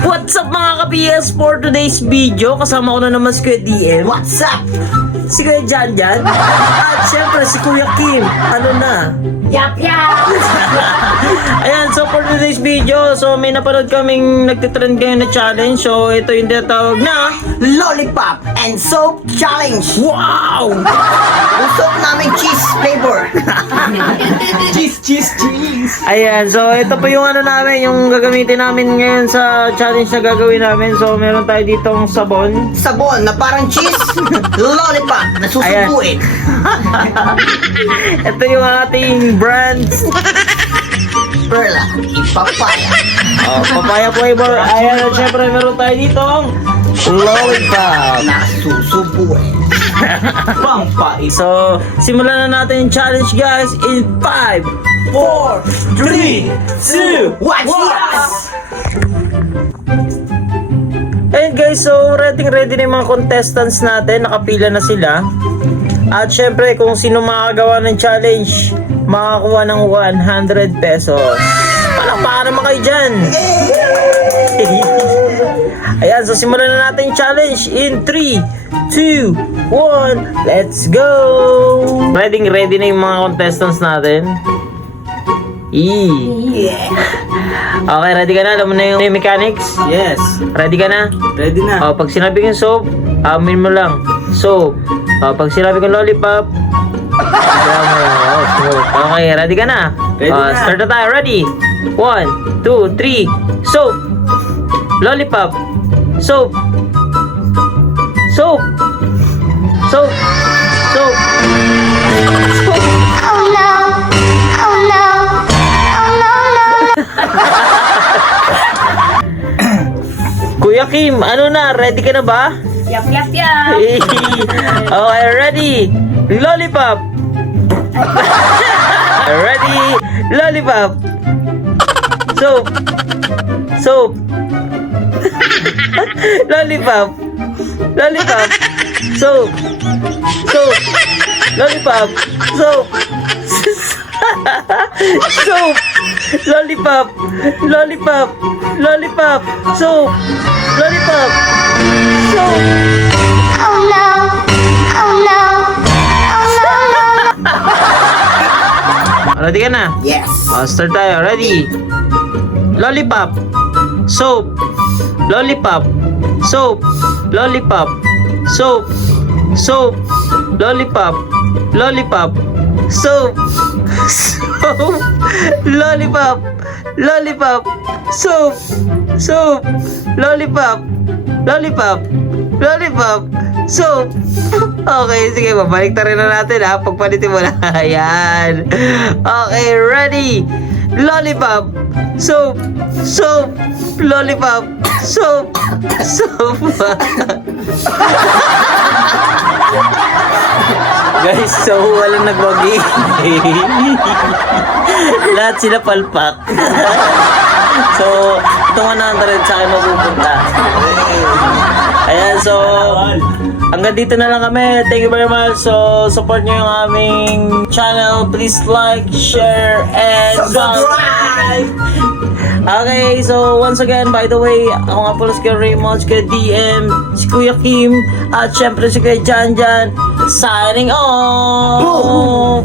What's up mga ka-PS for today's video? Kasama ko na naman si Kuya DM. What's up? Si Kuya Janjan. At syempre si Kuya Kim. Ano na? Yap, yap! Ayan, so for today's video, so may napanood kaming nagtitrend ngayon na challenge. So ito yung tinatawag na Lollipop and Soap Challenge! Wow! Yung soap namin cheese flavor! cheese! Ayan, so ito po yung ano namin, yung gagamitin namin ngayon sa challenge na gagawin namin. So meron tayo ditong sabon. Sabon na parang cheese, lollipop na susubuin. Ito yung ating brands. Perla, ipapaya. Oh, papaya flavor. Ayan, at syempre meron tayo ditong lollipop. Na susubuin. Pampait. So, simulan na natin yung challenge guys in 5, 4, 3, 2, Watch this! Ayun guys, so ready na yung mga contestants natin. Nakapila na sila. At syempre, kung sino makagawa ng challenge, makakuha ng 100 pesos. Palakpakan naman kayo dyan. Ayan, so simulan na natin yung challenge in 3, 2, 1, let's go! Ready na yung mga contestants natin. Yeah! Okay, ready ka na? Alam mo na yung mechanics? Yes, Ready ka na? ready na. Oh, pag sinabi kong soap, amin mo lang. Soap. Oh, pag sinabi kong lollipop, alam mo lang. Oh, soap. Okay, ready ka na? Ready na. Start na tayo. Ready? 1, 2, 3. Soap. Lollipop. Soap. Soap. Soap. Soap. Soap. Oh no! Oh no! Oh no, no! Kuya Kim, ano na? Ready ka na ba? Yap, yap, yap! Okay, ready? Lollipop. Ready? Lollipop. Soap. Soap. Lollipop. Lollipop. Soap. Soap. Lollipop. Soap. Soap. Lollipop. Lollipop. Lollipop. Soap. Lollipop. Soap. Oh no! Oh no! Oh no, no! Ready ka na? Yes! Start tayo. Ready? Lollipop. Soap. Lollipop. Soap. Lollipop. Soap. Soap. Lollipop. Lollipop. Soap. Soap. Lollipop. Lollipop. Soap. Soap. Lollipop. Lollipop. Lollipop. Soap. Okay, sige, babalik na rin na natin ha. Pagpalitin mo na. Ayan. Okay, ready? Lollipop. Soap. Soap. Lollipop. Soap. Soap. Guys, so walang nagwagi. Lahat sila palpak. So, itong 100 sa akin mapupunta. Ayan, so hanggang dito na lang kami. Thank you very much. So, support nyo yung aming channel. Please like, share, and subscribe. Okay, so once again, by the way, ako nga pala si Kuya Raymond, si Kuya DM, si Kuya Kim, at syempre si Kuya Janjan, signing off!